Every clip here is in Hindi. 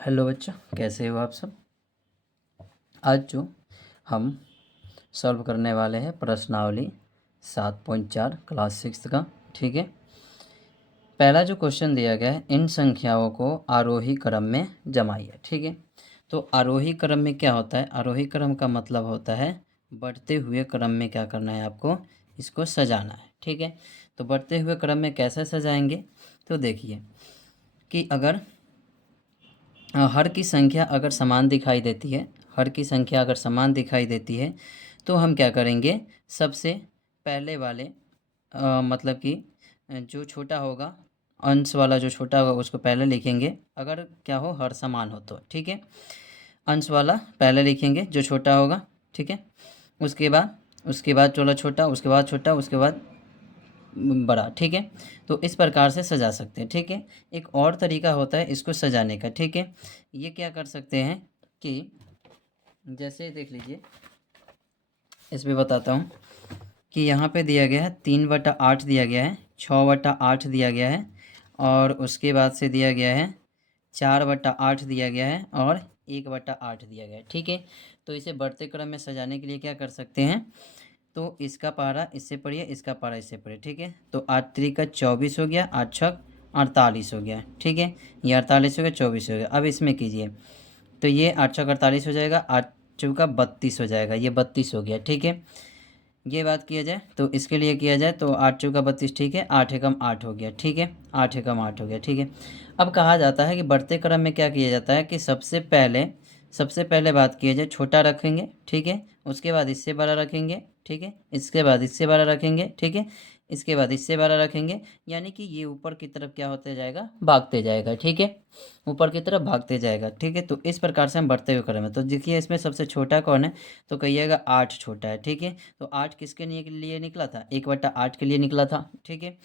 हेलो बच्चों, कैसे हो आप सब। आज जो हम सॉल्व करने वाले हैं प्रश्नावली 7.4 क्लास 6 का। ठीक है, पहला जो क्वेश्चन दिया गया है, इन संख्याओं को आरोही क्रम में जमाइए। ठीक है, तो आरोही क्रम में क्या होता है? आरोही क्रम का मतलब होता है बढ़ते हुए क्रम में क्या करना है आपको, इसको सजाना है। ठीक है, तो बढ़ते हुए क्रम में कैसे सजाएंगे? तो देखिए कि अगर हर की संख्या अगर समान दिखाई देती है, हर की संख्या अगर समान दिखाई देती है तो हम क्या करेंगे, सबसे पहले वाले मतलब कि जो छोटा होगा, अंश वाला जो छोटा होगा उसको पहले लिखेंगे, अगर क्या हो हर समान हो तो। ठीक है, अंश वाला पहले लिखेंगे जो छोटा होगा। ठीक है, उसके बाद चोला छोटा, उसके बाद छोटा, उसके बाद बड़ा। ठीक है, तो इस प्रकार से सजा सकते हैं। ठीक है, एक और तरीका होता है इसको सजाने का। ठीक है, ये क्या कर सकते हैं कि जैसे देख लीजिए, इसमें बताता हूँ कि यहाँ पे दिया गया है 3/8 दिया गया है, 6/8 दिया गया है, और उसके बाद से दिया गया है 4/8 दिया गया है, और 1/8 दिया गया है। ठीक है, तो इसे बढ़ते क्रम में सजाने के लिए क्या कर सकते हैं, तो इसका पारा इससे पढ़िए, इसका पारा इससे पढ़िए। ठीक है, तो 8×3 = 24 हो गया, 8×6 = 48 हो गया। ठीक है, ये 48 हो गया, 24 हो गया। अब इसमें कीजिए तो ये 8×6 = 48 हो जाएगा, 8×4 = 32 हो जाएगा, ये 32 हो गया। ठीक है, ये बात किया जाए तो इसके लिए किया जाए तो 8×4 = 32। ठीक है, 8×1 = 8 हो गया। ठीक है, 8×1 = 8 हो गया। ठीक है, अब कहा जाता है कि बढ़ते क्रम में क्या किया जाता है कि सबसे पहले बात किया जाए छोटा रखेंगे। ठीक है, उसके बाद इससे बड़ा रखेंगे। ठीक है, इसके बाद इससे बड़ा रखेंगे। ठीक है, इसके बाद इससे बड़ा रखेंगे, यानी कि ये ऊपर की तरफ क्या होते जाएगा, भागते जाएगा। ठीक है, ऊपर की तरफ भागते जाएगा। ठीक है, तो इस प्रकार से हम बढ़ते हुए क्रम में, तो देखिए इसमें सबसे छोटा कौन है, तो कहिएगा 8 छोटा है। ठीक है, तो 8 किसके लिए निकला था, 1/8 के लिए निकला था। ठीक है,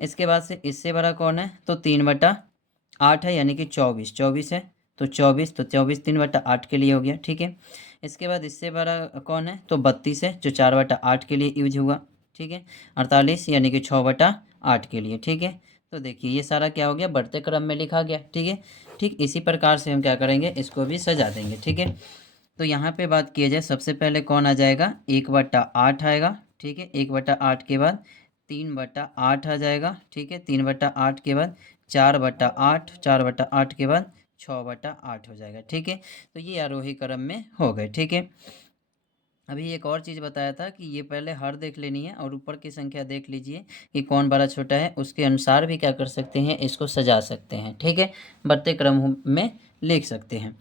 इसके बाद से इससे बड़ा कौन है, तो 3/8 है, यानी कि 24 है, तो 24 3/8 के लिए हो गया। ठीक है, इसके बाद इससे बड़ा कौन है, तो 32 है, जो 4/8 के लिए यूज हुआ। ठीक है, 48 यानी कि 6/8 के लिए। ठीक है, तो देखिए ये सारा क्या हो गया, बढ़ते क्रम में लिखा गया। ठीक है, ठीक इसी प्रकार से हम क्या करेंगे, इसको भी सजा देंगे। ठीक है, तो यहाँ पे बात किया जाए, सबसे पहले कौन आ जाएगा, 1/8 आएगा। ठीक है, 1/8 के बाद 3/8 आ जाएगा। ठीक है, 3/8 के बाद 4/8, 4/8 के बाद 6/8 हो जाएगा। ठीक है, तो ये आरोही क्रम में हो गए। ठीक है, अभी एक और चीज़ बताया था कि ये पहले हर देख लेनी है और ऊपर की संख्या देख लीजिए कि कौन बड़ा छोटा है, उसके अनुसार भी क्या कर सकते हैं, इसको सजा सकते हैं। ठीक है, बढ़ते क्रम में लिख सकते हैं।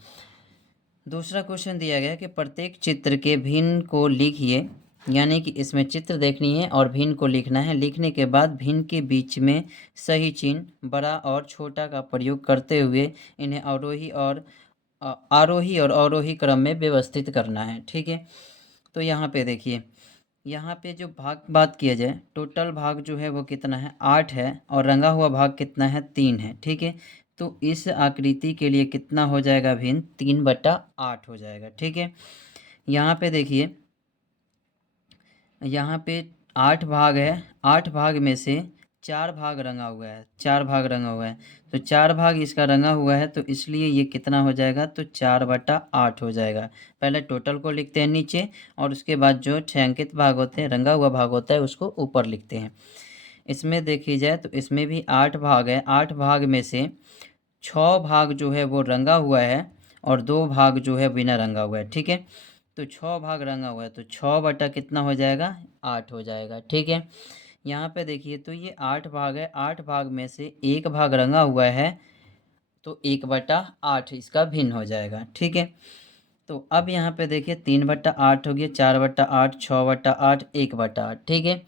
दूसरा क्वेश्चन दिया गया कि प्रत्येक चित्र के भिन्न को लिखिए, यानी कि इसमें चित्र देखनी है और भिन्न को लिखना है। लिखने के बाद भिन्न के बीच में सही चिन्ह बड़ा और छोटा का प्रयोग करते हुए इन्हें आरोही और अवरोही क्रम में व्यवस्थित करना है। ठीक है, तो यहाँ पे देखिए, यहाँ पे जो भाग बात किया जाए, टोटल भाग जो है वो कितना है, 8 है, और रंगा हुआ भाग कितना है, 3 है। ठीक है, तो इस आकृति के लिए कितना हो जाएगा भिन्न, 3/8 हो जाएगा। ठीक है, यहाँ पे देखिए, यहाँ पे 8 भाग है, 8 भाग में से 4 भाग रंगा हुआ है, 4 भाग रंगा हुआ है, तो 4 भाग इसका रंगा हुआ है, तो इसलिए ये कितना हो जाएगा, तो 4/8 हो जाएगा। पहले टोटल को लिखते हैं नीचे, और उसके बाद जो छायांकित भाग होते हैं, रंगा हुआ भाग होता है, उसको ऊपर लिखते हैं। इसमें देखी जाए तो इसमें भी 8 भाग है, 8 भाग में से 6 भाग जो है वो रंगा हुआ है, और 2 भाग जो है बिना रंगा हुआ है। ठीक है, तो 6 भाग रंगा हुआ है, तो 6 बटा कितना हो जाएगा, 8 हो जाएगा। ठीक है, यहाँ पे देखिए तो ये 8 भाग है, 8 भाग में से 1 भाग रंगा हुआ है, तो 1/8 इसका भिन्न हो जाएगा। ठीक है, तो अब यहाँ पे देखिए 3/8 हो गया, 4/8, 6/8, 1/8। ठीक है,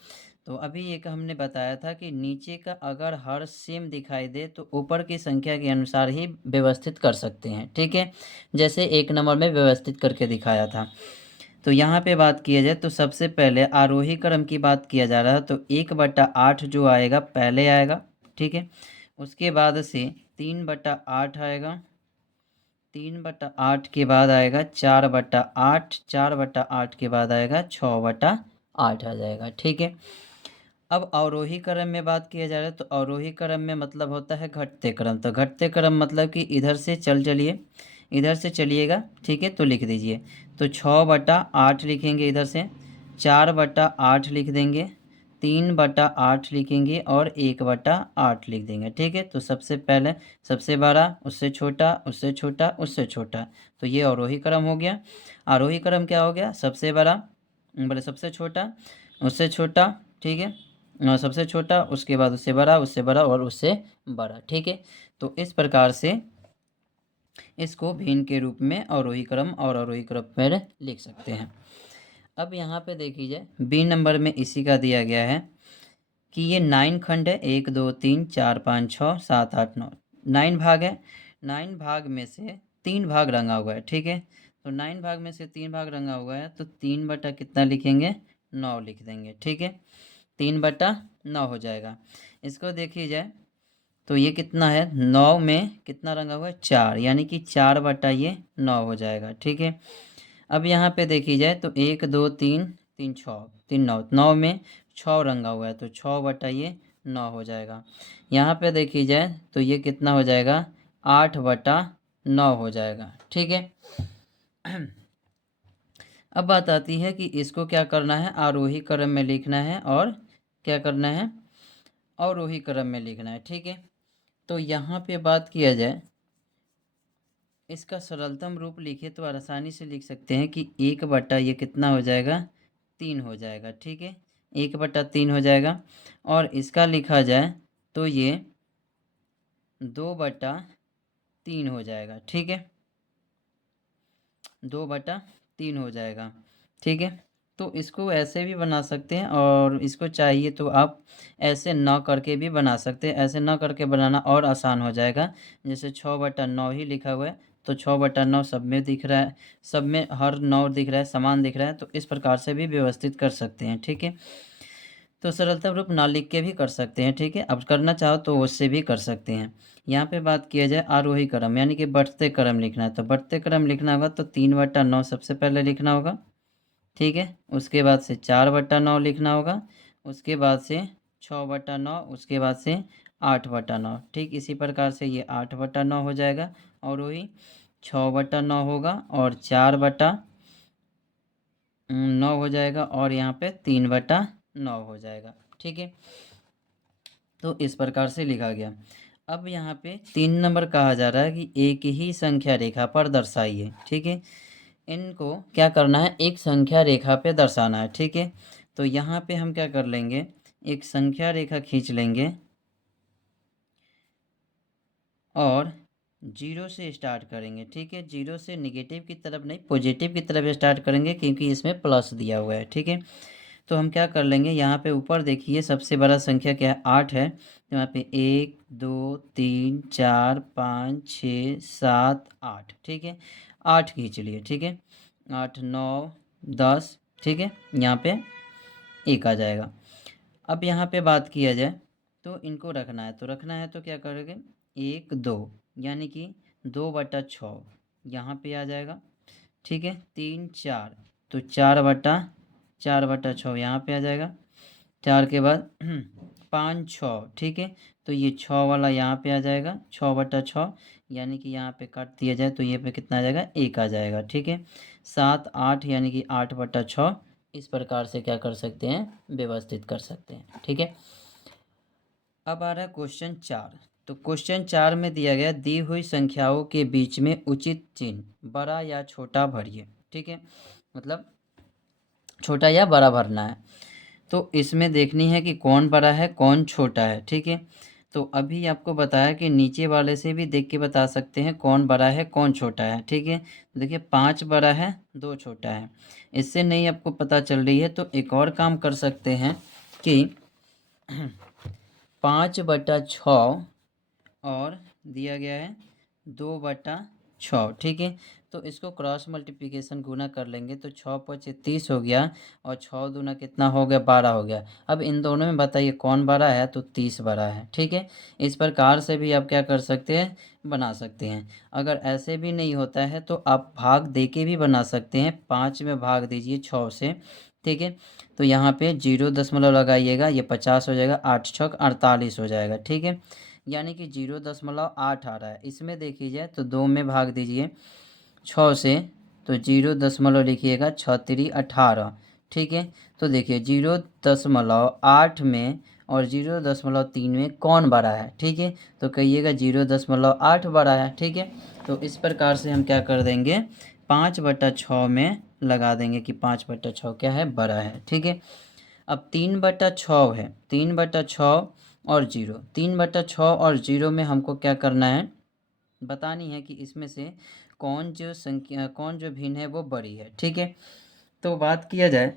तो अभी एक हमने बताया था कि नीचे का अगर हर सेम दिखाई दे तो ऊपर की संख्या के अनुसार ही व्यवस्थित कर सकते हैं। ठीक है, जैसे 1 नंबर में व्यवस्थित करके दिखाया था। तो यहाँ पे बात किया जाए तो सबसे पहले आरोही क्रम की बात किया जा रहा है, तो 1/8 जो आएगा पहले आएगा। ठीक है, उसके बाद से 3/8 आएगा, 3/8 के बाद आएगा 4/8, 4/8 के बाद आएगा 6/8 आ जाएगा। ठीक है, अब अवरोही क्रम में बात किया जा रहा है, तो अवरोही क्रम में मतलब होता है घटते क्रम। तो घटते क्रम मतलब कि इधर से चलिए, इधर से चलिएगा, ठीक है, तो लिख दीजिए। तो 6/8 लिखेंगे इधर से, 4/8 लिख देंगे, 3/8 लिखेंगे और 1/8 लिख देंगे, ठीक है। तो सबसे पहले सबसे बड़ा, उससे छोटा, उससे छोटा, उससे छोटा, तो ये अवरोही क्रम हो गया। आरोही क्रम क्या हो गया? सबसे बड़ा, बोले सबसे छोटा, उससे छोटा, ठीक है, सबसे छोटा, उसके बाद उससे बड़ा, उससे बड़ा और उससे बड़ा, ठीक है। तो इस प्रकार से इसको भिन्न के रूप में अवरोही क्रम और आरोही क्रम में लिख सकते हैं। अब यहाँ पे देखिए बी नंबर में इसी का दिया गया है कि ये 9 खंड है, 1 2 3 4 5 6 7 8 9, 9 भाग है। 9 भाग में से 3 भाग रंगा हुआ है, ठीक है। तो 9 भाग में से 3 भाग रंगा हुआ है, तो 3 बटा कितना लिखेंगे? 9 लिख देंगे, ठीक है। 3/9 हो जाएगा। इसको देखिए जाए तो ये कितना है? 9 में कितना रंगा हुआ है? 4, यानी कि 4/9 हो जाएगा, ठीक है। अब यहाँ पे देखी जाए तो 1 2 3 3 6 3 9, 9 में 6 रंगा हुआ है, तो 6/9 हो जाएगा। यहाँ पे देखी जाए तो ये कितना हो जाएगा? 8/9 हो जाएगा, ठीक है। अब बात आती है कि इसको क्या करना है? आरोही क्रम में लिखना है और क्या करना है? अवरोही क्रम में लिखना है, ठीक है। तो यहाँ पे बात किया जाए, इसका सरलतम रूप लिखे तो आसानी से लिख सकते हैं कि 1/, ये कितना हो जाएगा? 3 हो जाएगा, ठीक है। 1/3 हो जाएगा। और इसका लिखा जाए तो ये 2/3 हो जाएगा, ठीक है। 2/3 हो जाएगा, ठीक है। तो इसको ऐसे भी बना सकते हैं और इसको चाहिए तो आप ऐसे न करके भी बना सकते हैं। ऐसे न करके बनाना और आसान हो जाएगा। जैसे 6/9 ही लिखा हुआ है, तो 6/9 सब में दिख रहा है, सब में हर 9 दिख रहा है, समान दिख रहा है, तो इस प्रकार से भी व्यवस्थित कर सकते हैं, ठीक है। तो सरलता रूप ना लिख के भी कर सकते हैं, ठीक है। अब करना चाहो तो उससे भी कर सकते हैं। यहाँ पे बात किया जाए आरोही क्रम, यानी कि बढ़ते क्रम लिखना है, तो बढ़ते क्रम लिखना होगा तो 3/9 सबसे पहले लिखना होगा, ठीक है। उसके बाद से 4/9 लिखना होगा, उसके बाद से 6/9, उसके बाद से 8/9, ठीक इसी प्रकार से ये 8/9 हो जाएगा। और वही 6/9 होगा और 4/9 हो जाएगा और यहाँ पे 3/9 हो जाएगा, ठीक है। तो इस प्रकार से लिखा गया। अब यहाँ पे 3 नंबर कहा जा रहा है कि एक ही संख्या रेखा पर दर्शाइए, ठीक है। इनको क्या करना है? एक संख्या रेखा पे दर्शाना है, ठीक है। तो यहाँ पे हम क्या कर लेंगे? एक संख्या रेखा खींच लेंगे और 0 से स्टार्ट करेंगे, ठीक है। 0 से नेगेटिव की तरफ नहीं, पॉजिटिव की तरफ स्टार्ट करेंगे, क्योंकि इसमें प्लस दिया हुआ है, ठीक है। तो हम क्या कर लेंगे? यहाँ पे ऊपर देखिए सबसे बड़ा संख्या क्या है? 8 है। तो यहाँ पे 1 2 3 4 5 6 7 8, ठीक है। 8 खींच लिए, ठीक है। 8 9 10, ठीक है। यहाँ पे 1 आ जाएगा। अब यहाँ पे बात किया जाए तो इनको रखना है, तो रखना है तो क्या करेंगे? 1 2, यानी कि 2/6 यहाँ पे आ जाएगा, ठीक है। 3 4, तो 4/6 यहाँ पे आ जाएगा। 4 के बाद 5 6, ठीक है। तो ये 6 वाला यहाँ पे आ जाएगा, 6/6, यानी कि यहाँ पे काट दिया जाए तो ये पे कितना आ जाएगा? 1 आ जाएगा, ठीक है। 7 8, यानी कि 8/6, इस प्रकार से क्या कर सकते हैं? व्यवस्थित कर सकते हैं, ठीक है। अब आ रहा है क्वेश्चन 4। तो क्वेश्चन 4 में दिया गया दी हुई संख्याओं के बीच में उचित चिन्ह बड़ा या छोटा भरिए, ठीक है। मतलब छोटा या बड़ा भरना है। तो इसमें देखनी है कि कौन बड़ा है कौन छोटा है, ठीक है। तो अभी आपको बताया कि नीचे वाले से भी देख के बता सकते हैं कौन बड़ा है कौन छोटा है, ठीक है। देखिए 5 बड़ा है 2 छोटा है। इससे नहीं आपको पता चल रही है तो एक और काम कर सकते हैं कि 5/6 और दिया गया है 2/6, ठीक है। तो इसको क्रॉस मल्टीप्लिकेशन गुना कर लेंगे तो 6×5 = 30 हो गया और 6 दूना कितना हो गया? 12 हो गया। अब इन दोनों में बताइए कौन बड़ा है? तो 30 बड़ा है, ठीक है। इस प्रकार से भी आप क्या कर सकते हैं? बना सकते हैं। अगर ऐसे भी नहीं होता है तो आप भाग दे के भी बना सकते हैं। 5 में भाग दीजिए 6 से, ठीक है। तो यहाँ पे 0 लगाइएगा, ये 50 हो जाएगा, 8 छक 48 हो जाएगा, ठीक है। यानी कि 0.8 आ रहा है। इसमें देखिए जाए तो 2 में भाग दीजिए 6 से, तो 0 लिखिएगा, 6 3 18, ठीक है। तो देखिए 0.8 में और 0.3 में कौन बड़ा है, ठीक है। तो कहिएगा 0.8 बड़ा है, ठीक है। तो इस प्रकार से हम क्या कर देंगे, 5/6 में लगा देंगे कि 5/6 क्या है, बड़ा है, ठीक है। अब 3/6 है, 3/6 और 0, 3/6 और 0 में हमको क्या करना है, बतानी है कि इसमें से कौन जो संख्या, कौन जो भिन्न है वो बड़ी है, ठीक है। तो बात किया जाए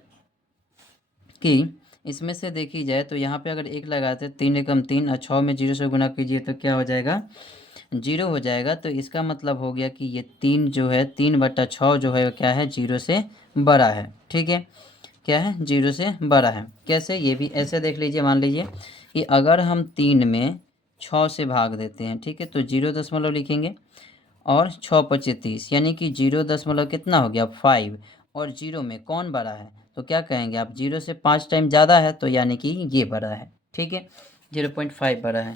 कि इसमें से देखी जाए तो यहाँ पे अगर 1 लगाते 3 एकम 3 और 6 में 0 से गुना कीजिए तो क्या हो जाएगा, 0 हो जाएगा। तो इसका मतलब हो गया कि ये 3 जो है, 3/6 जो है वो क्या है, 0 से बड़ा है, ठीक है। क्या है, 0 से बड़ा है। कैसे, ये भी ऐसे देख लीजिए, मान लीजिए कि अगर हम 3 में 6 से भाग देते हैं, ठीक है, तो 0 लिखेंगे और 6×25 यानी कि 0 कितना हो गया, 5, और 0 में कौन बड़ा है, तो क्या कहेंगे आप, 0 से 5 टाइम ज़्यादा है, तो यानी कि ये बड़ा है, ठीक है, 0.5 बड़ा है।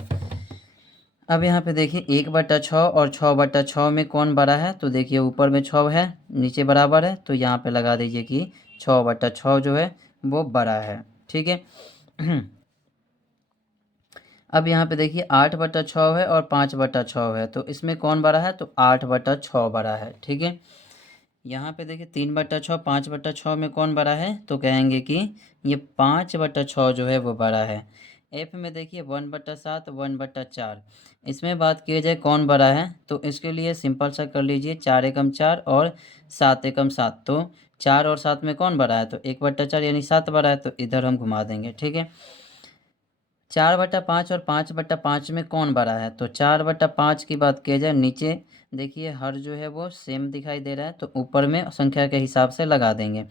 अब यहाँ पे देखिए 1/6 और 6/6 में कौन बड़ा है, तो देखिए ऊपर में 6 है, नीचे बराबर है, तो यहाँ पे लगा दीजिए कि 6/6 जो है वो बड़ा है, ठीक है। अब यहाँ पे देखिए 8/6 है और 5/6 है, तो इसमें कौन बड़ा है, तो 8/6 बड़ा है, ठीक है। यहाँ पे देखिए 3/6 5/6 में कौन बड़ा है, तो कहेंगे कि ये 5/6 जो है वो बड़ा है। एफ में देखिए 1/7 1/4, इसमें बात की जाए कौन बड़ा है, तो इसके लिए सिंपल सा कर लीजिए, 4 एकम 4 और 7 एकम 7, तो 4 और 7 में कौन बड़ा है, तो 1/4 यानी 7 बड़ा है, तो इधर हम घुमा देंगे, ठीक है। 4/5 और 5/5 में कौन बड़ा है, तो 4/5 की बात किया जाए, नीचे देखिए हर जो है वो सेम दिखाई दे रहा है, तो ऊपर में संख्या के हिसाब से लगा देंगे।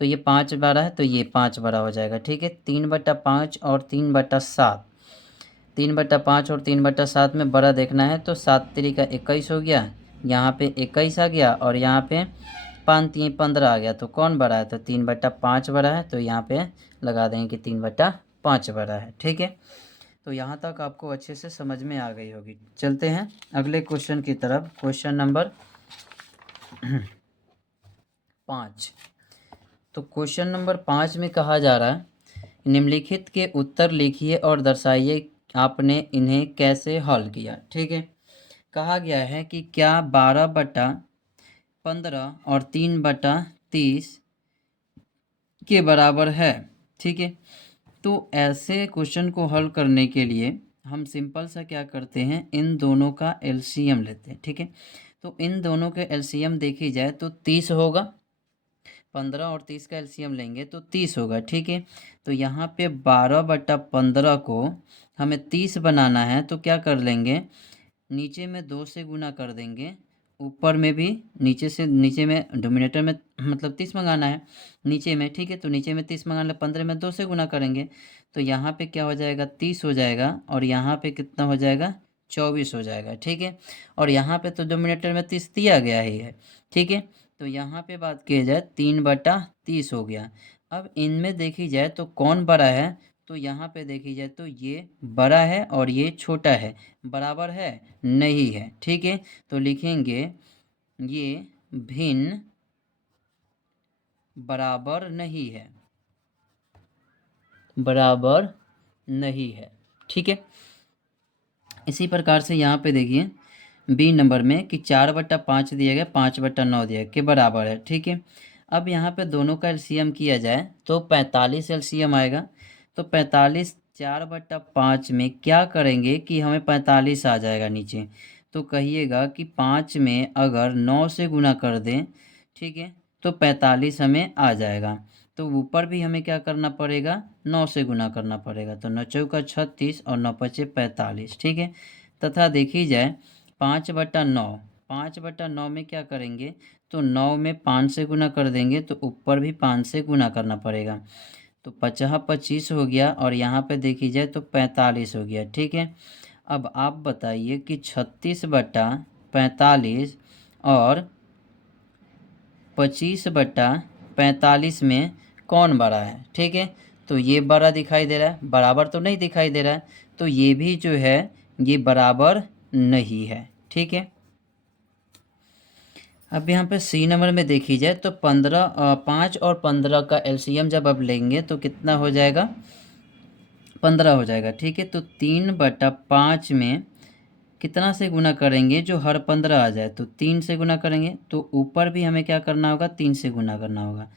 तो ये 5 बड़ा है, तो ये 5 बड़ा हो जाएगा, ठीक है। 3/5 और 3/7, 3/5 और 3/7 में बड़ा देखना है, तो 7 3 का 21 हो गया, यहाँ पे 21 आ गया, और यहाँ पे 5 3 15 आ गया, तो कौन बड़ा है, तो 3/5 बड़ा है, तो यहाँ पे लगा देंगे कि 3/5 बड़ा है, ठीक है। तो यहाँ तक आपको अच्छे से समझ में आ गई होगी। चलते हैं अगले क्वेश्चन की तरफ, क्वेश्चन नंबर 5। तो क्वेश्चन नंबर 5 में कहा जा रहा है, निम्नलिखित के उत्तर लिखिए और दर्शाइए आपने इन्हें कैसे हल किया, ठीक है। कहा गया है कि क्या 12/15 और 3/30 के बराबर है, ठीक है। तो ऐसे क्वेश्चन को हल करने के लिए हम सिंपल सा क्या करते हैं, इन दोनों का एलसीएम लेते हैं, ठीक है। तो इन दोनों के एलसीएम देखी जाए तो 30 होगा, 15 और 30 का एलसीएम लेंगे तो 30 होगा, ठीक है। तो यहाँ पे 12/15 को हमें 30 बनाना है, तो क्या कर लेंगे, नीचे में 2 से गुना कर देंगे, ऊपर में भी नीचे से, नीचे में डोमिनेटर में मतलब 30 मंगाना है, नीचे में, ठीक है। तो नीचे में 30 मंगाना, 15 में 2 से गुना करेंगे, तो यहाँ पे क्या हो जाएगा, 30 हो जाएगा, और यहाँ पे कितना हो जाएगा, 24 हो जाएगा, ठीक है। और यहाँ पे तो डोमिनेटर में 30 दिया गया ही है, ठीक है। तो यहाँ पे बात की जाए 3/30 हो गया। अब इनमें देखी जाए तो कौन बड़ा है, तो यहाँ पे देखी जाए तो ये बड़ा है और ये छोटा है, बराबर है, नहीं है, ठीक है। तो लिखेंगे ये भिन्न बराबर नहीं है, बराबर नहीं है, ठीक है। इसी प्रकार से यहाँ पे देखिए बी नंबर में कि 4/5 दिया गया, 5/9 दिया गया, के बराबर है, ठीक है। अब यहाँ पे दोनों का एलसीएम किया जाए तो 45 एलसीएम आएगा। तो 45 4/5 में क्या करेंगे कि हमें 45 आ जाएगा नीचे, तो कहिएगा कि 5 में अगर 9 से गुना कर दें, ठीक है, तो 45 हमें आ जाएगा। तो ऊपर भी हमें क्या करना पड़ेगा, 9 से गुना करना पड़ेगा, तो 9 चौका 36 और 9 पचे 45, ठीक है। तथा देखी जाए 5/9, 5/9 में क्या करेंगे, तो 9 में 5 से गुना कर देंगे, तो ऊपर भी 5 से गुना करना पड़ेगा, तो 25 हो गया, और यहाँ पे देखी जाए तो 45 हो गया, ठीक है। अब आप बताइए कि 36/45 और 25/45 में कौन बड़ा है, ठीक है। तो ये बड़ा दिखाई दे रहा है, बराबर तो नहीं दिखाई दे रहा है, तो ये भी जो है ये बराबर नहीं है, ठीक है। अब यहाँ पे सी नंबर में देखी जाए तो 5 और 15 का एलसीएम जब आप लेंगे तो कितना हो जाएगा, 15 हो जाएगा, ठीक है। तो 3/5 में कितना से गुना करेंगे, जो हर 15 आ जाए तो 3 से गुना करेंगे, तो ऊपर भी हमें क्या करना होगा, 3 से गुना करना होगा।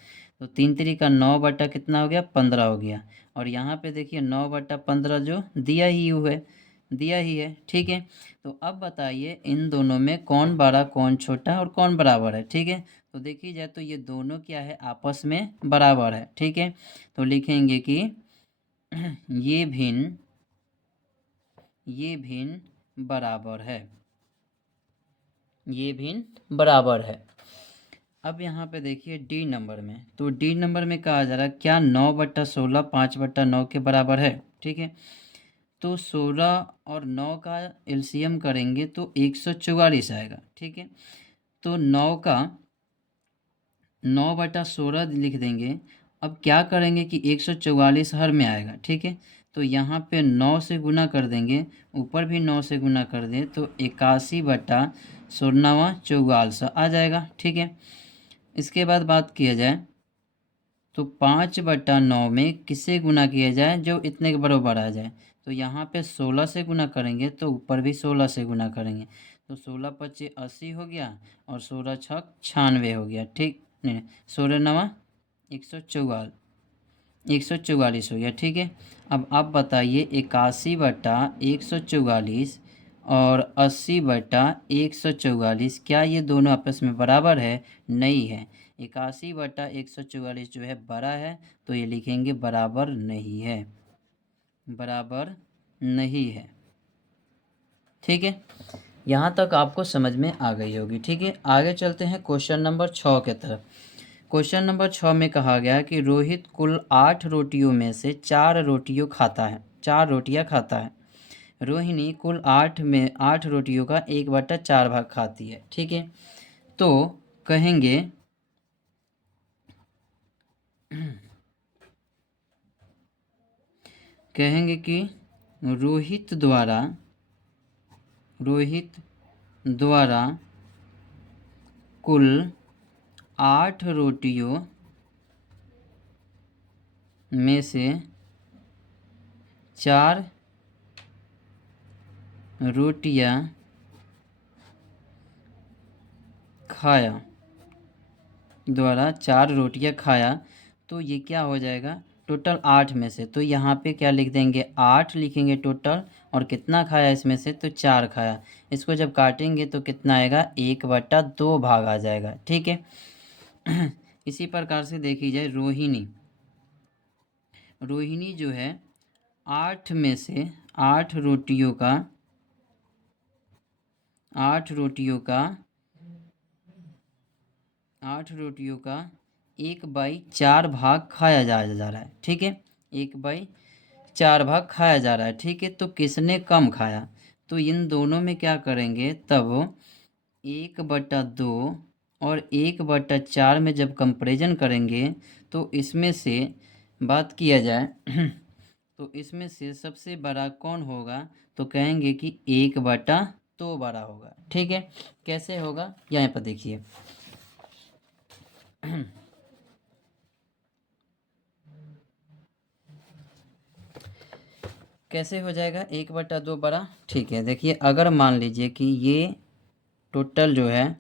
तो 3×3 = 9 बटा कितना हो गया, 15 हो गया। और यहाँ पे देखिए 9/15 जो दिया ही है, ठीक है। तो अब बताइए इन दोनों में कौन बड़ा कौन छोटा और कौन बराबर है, ठीक है। तो देखी जाए तो ये दोनों क्या है, आपस में बराबर है, ठीक है। तो लिखेंगे कि ये भिन्न बराबर है, ये भिन्न बराबर है। अब यहाँ पे देखिए डी नंबर में, तो डी नंबर में कहा जा रहा है क्या 9/16 5/9 के बराबर है, ठीक है। तो 16 और 9 का एलसीएम करेंगे तो 144 आएगा, ठीक है। तो 9/16 लिख देंगे। अब क्या करेंगे कि 144 हर में आएगा, ठीक है। तो यहाँ पे 9 से गुना कर देंगे, ऊपर भी 9 से गुना कर दें तो 81/16 आ जाएगा, ठीक है। इसके बाद बात किया जाए तो 5/9 में किससे गुना किया जाए, जो इतने के बराबर आ जाए। तो यहाँ पे 16 से गुना करेंगे तो ऊपर भी 16 से गुना करेंगे, तो 16×5 = 80 हो गया और 16×6 = 96 हो गया, ठीक। नहीं, 16×9 144 हो गया, ठीक है। अब आप बताइए 81/144 और 80/144 क्या ये दोनों आपस में बराबर है, नहीं है। 81/144 जो है बड़ा है, तो ये लिखेंगे बराबर नहीं है, बराबर नहीं है, ठीक है। यहाँ तक आपको समझ में आ गई होगी, ठीक है। आगे चलते हैं क्वेश्चन नंबर 6 के तरफ। क्वेश्चन नंबर 6 में कहा गया कि रोहित कुल 8 रोटियों में से 4 रोटियों खाता है, 4 रोटियां खाता है। रोहिणी कुल 8 रोटियों का 1/4 भाग खाती है, ठीक है। तो कहेंगे कि रोहित द्वारा कुल 8 रोटियों में से 4 रोटियां खाया, तो ये क्या हो जाएगा, टोटल 8 में से। तो यहाँ पे क्या लिख देंगे, 8 लिखेंगे टोटल, और कितना खाया इसमें से, तो 4 खाया। इसको जब काटेंगे तो कितना आएगा, 1/2 भाग आ जाएगा, ठीक है। इसी प्रकार से देखी जाए रोहिणी जो है 8 में से 8 रोटियों का 1/4 भाग खाया जा रहा है, ठीक है। 1/4 भाग खाया जा रहा है, ठीक है। तो किसने कम खाया, तो इन दोनों में क्या करेंगे, तब 1/2 और 1/4 में जब कंपैरिजन करेंगे तो इसमें से बात किया जाए तो इसमें से सबसे बड़ा कौन होगा, तो कहेंगे कि 1/2 बड़ा होगा, ठीक है। कैसे होगा, यहाँ पर देखिए। कैसे हो जाएगा 1/2 बड़ा, ठीक है। देखिए अगर मान लीजिए कि ये टोटल जो है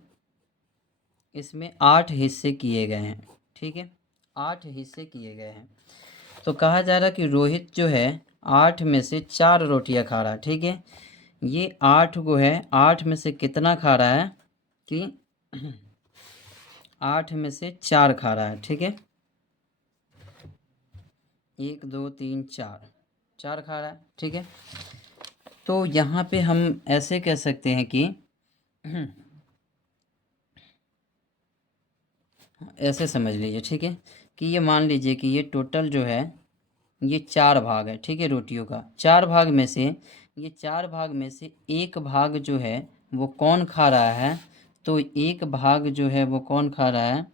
इसमें 8 हिस्से किए गए हैं, ठीक है, 8 हिस्से किए गए हैं। तो कहा जा रहा है कि रोहित जो है 8 में से 4 रोटियां खा रहा है, ठीक है। ये 8 को है, 8 में से कितना खा रहा है कि 8 में से 4 खा रहा है, ठीक है। 1 2 3 4 खा रहा है, ठीक है। तो यहाँ पे हम ऐसे कह सकते हैं कि ऐसे समझ लीजिए, ठीक है, कि ये मान लीजिए कि ये टोटल जो है ये 4 भाग है, ठीक है, रोटियों का 4 भाग में से ये 4 भाग में से एक भाग जो है वो कौन खा रहा है, तो एक भाग जो है वो कौन खा रहा है,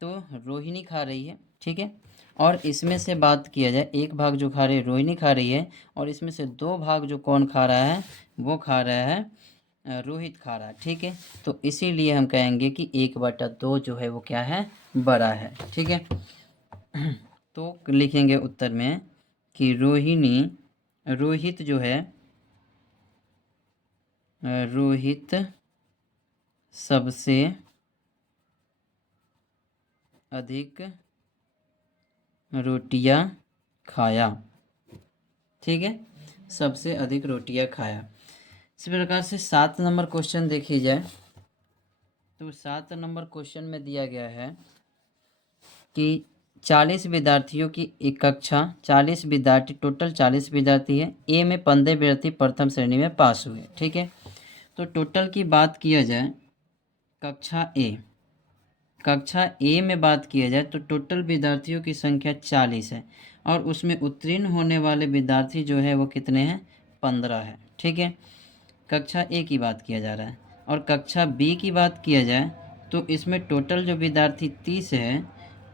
तो रोहिणी खा रही है। ठीक है। और इसमें से बात किया जाए, एक भाग जो खा रही है रोहिणी खा रही है, और इसमें से 2 भाग जो कौन खा रहा है, वो खा रहा है रोहित खा रहा है, ठीक है। तो इसीलिए हम कहेंगे कि 1/2 जो है वो क्या है, बड़ा है, ठीक है। तो लिखेंगे उत्तर में कि रोहित जो है, रोहित सबसे अधिक रोटियां खाया, ठीक है, सबसे अधिक रोटियां खाया। इसी प्रकार से 7 नंबर क्वेश्चन देखी जाए तो 7 नंबर क्वेश्चन में दिया गया है कि 40 विद्यार्थियों की एक कक्षा, 40 विद्यार्थी, टोटल 40 विद्यार्थी है। ए में 15 विद्यार्थी प्रथम श्रेणी में पास हुए, ठीक है। तो टोटल की बात किया जाए, कक्षा ए में बात किया जाए तो टोटल विद्यार्थियों की संख्या 40 है, और उसमें उत्तीर्ण होने वाले विद्यार्थी जो है वो कितने हैं, 15 है, ठीक है। कक्षा ए की बात किया जा रहा है। और कक्षा बी की बात किया जाए तो इसमें टोटल जो विद्यार्थी 30 है,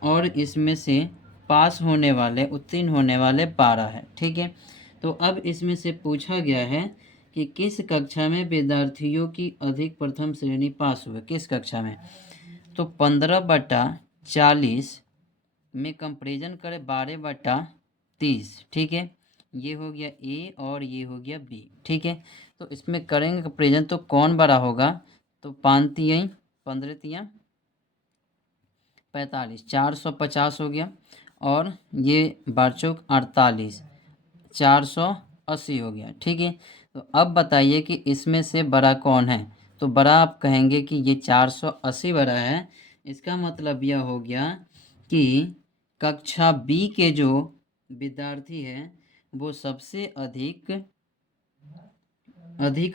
और इसमें से पास होने वाले, उत्तीर्ण होने वाले 12 है, ठीक है। तो अब इसमें से पूछा गया है कि किस कक्षा में विद्यार्थियों की अधिक प्रथम श्रेणी पास हुए, किस कक्षा में। तो 15/40 में कंपेरिजन करें 12/30, ठीक है। ये हो गया ए और ये हो गया बी, ठीक है। तो इसमें करेंगे कंपेरिजन तो कौन बड़ा होगा, तो 5 तियाई 15 तिया 45, 450 हो गया, और ये 12 48, 480 हो गया, ठीक है। तो अब बताइए कि इसमें से बड़ा कौन है। तो बड़ा आप कहेंगे कि ये 480 बड़ा है। इसका मतलब यह हो गया कि कक्षा बी के जो विद्यार्थी हैं वो सबसे अधिक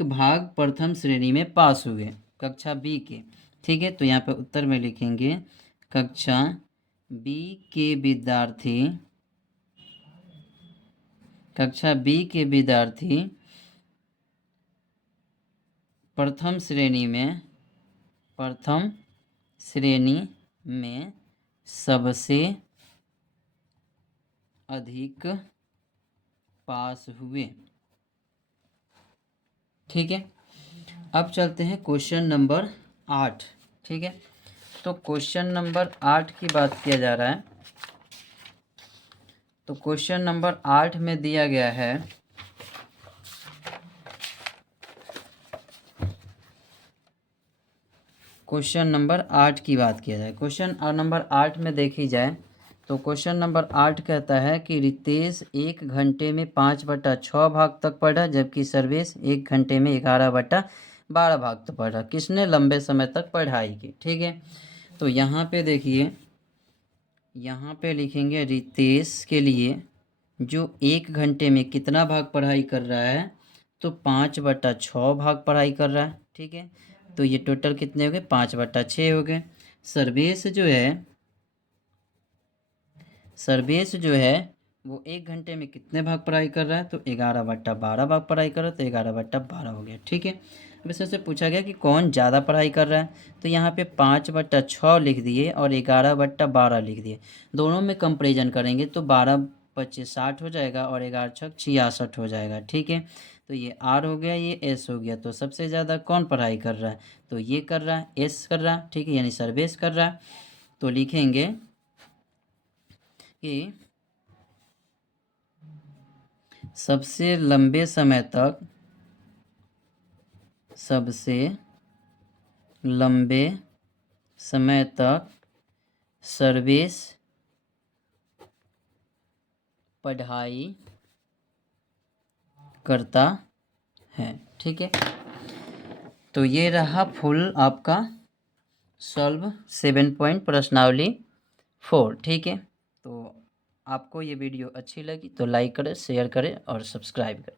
भाग प्रथम श्रेणी में पास हुए, कक्षा बी के, ठीक है। तो यहाँ पे उत्तर में लिखेंगे कक्षा बी के विद्यार्थी प्रथम श्रेणी में सबसे अधिक पास हुए, ठीक है। अब चलते हैं क्वेश्चन नंबर 8, ठीक है। तो क्वेश्चन नंबर 8 की बात किया जा रहा है। तो क्वेश्चन नंबर 8 में दिया गया है क्वेश्चन नंबर 8 की बात किया जाए, क्वेश्चन नंबर 8 में देखी जाए तो क्वेश्चन नंबर 8 कहता है कि रितेश 1 घंटे में 5/6 भाग तक पढ़ा, जबकि सर्वेश 1 घंटे में 11/12 भाग तक पढ़ा। किसने लंबे समय तक पढ़ाई की, ठीक है। तो यहाँ पे देखिए, यहाँ पे लिखेंगे रितेश के लिए जो 1 घंटे में कितना भाग पढ़ाई कर रहा है, तो 5/6 भाग पढ़ाई कर रहा है, ठीक है। तो ये टोटल कितने हो गए, 5/6 हो गए। सर्वेश जो है वो 1 घंटे में कितने भाग पढ़ाई कर रहा है, तो 11/12 भाग पढ़ाई कर रहा है, तो 11/12 हो गया, ठीक है। अब इसमें से पूछा गया कि कौन ज़्यादा पढ़ाई कर रहा है, तो यहाँ पे 5/6 लिख दिए और 11/12 लिख दिए। दोनों में कंपेरिजन करेंगे तो 12×5 = 60 हो जाएगा, और 11×6 = 66 हो जाएगा, ठीक है। तो ये आर हो गया, ये एस हो गया। तो सबसे ज़्यादा कौन पढ़ाई कर रहा है, तो ये कर रहा है, एस कर रहा है, ठीक है, यानी सर्वेश कर रहा है। तो लिखेंगे कि सबसे लंबे समय तक सर्वेश पढ़ाई करता है, ठीक है। तो ये रहा फुल आपका सॉल्व 7 पॉइंट प्रश्नावली 4, ठीक है। तो आपको ये वीडियो अच्छी लगी तो लाइक करें, शेयर करें और सब्सक्राइब करें।